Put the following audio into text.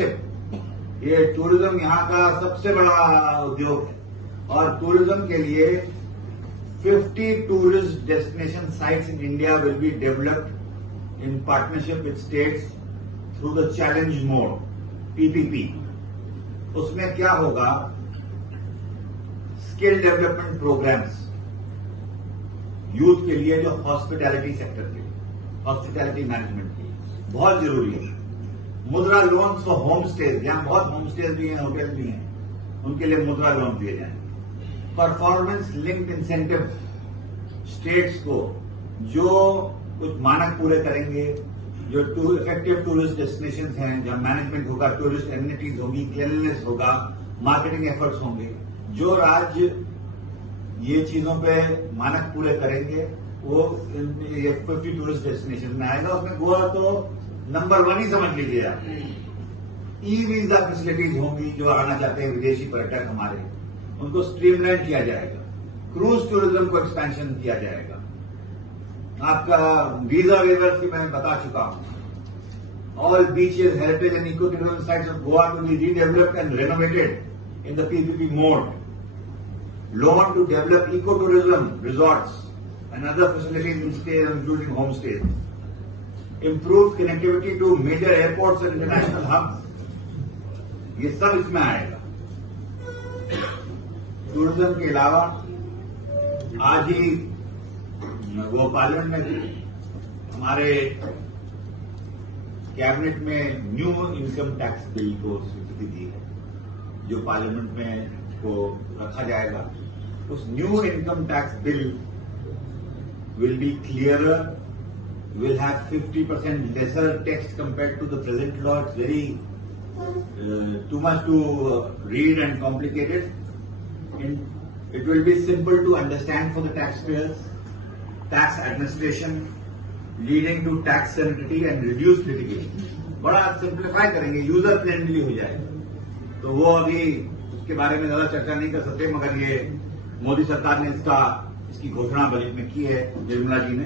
ये टूरिज्म यहाँ का सबसे बड़ा उद्योग है और टूरिज्म के लिए 50 tourist destination sites in India will be developed in partnership with states through the challenge mode PPP। उसमें क्या होगा, स्किल डेवलपमेंट प्रोग्राम्स यूथ के लिए, जो हॉस्पिटैलिटी सेक्टर के लिए, हॉस्पिटैलिटी मैनेजमेंट के लिए बहुत जरूरी है। मुद्रा लोन फॉर होम स्टेज, जहां बहुत होम स्टेज भी हैं, होटल भी हैं, उनके लिए मुद्रा लोन दिए जाएंगे। परफॉर्मेंस लिंक्ड इंसेंटिव स्टेट्स को, जो कुछ मानक पूरे करेंगे, जो इफेक्टिव टूरिस्ट डेस्टिनेशन हैं, जहां मैनेजमेंट होगा, टूरिस्ट एमिनिटीज होगी, क्लीनलीनेस होगा, मार्केटिंग एफर्ट्स होंगे, जो राज्य ये चीजों पे मानक पूरे करेंगे वो ये 50 टूरिस्ट डेस्टिनेशन में आएगा। उसमें गोवा तो नंबर 1 ही समझ लीजिए आप। ई वीजा फैसिलिटीज होंगी, जो आना चाहते हैं विदेशी पर्यटक हमारे, उनको स्ट्रीमलाइन किया जाएगा। क्रूज टूरिज्म को एक्सपेंशन किया जाएगा। आपका वीजा वेवर्स की मैं बता चुका हूं। All beaches, heritage and eco tourism sites of Goa to be redeveloped and renovated in the PPP mode. Loan to develop ecotourism resorts and other facilities in stays, including homestays. Improved connectivity to major airports and international hubs. ये सब इसमें आएगा। Tourism के अलावा आज ही वो parliament में हमारे कैबिनेट में न्यू इनकम टैक्स बिल को स्वीकृति दी है, जो पार्लियामेंट में को रखा जाएगा। उस new income tax bill will be clearer, will have 50% lesser text compared to the present law. It's very too much to read and complicated. It will be simple to understand for the tax payers, tax administration leading to tax sensitivity and reduce litigation. बड़ा simplify करेंगे, user friendly हो जाएगा। तो वो अभी के बारे में ज्यादा चर्चा नहीं कर सकते, मगर ये मोदी सरकार ने इसकी घोषणा बजट में की है, निर्मला जी ने।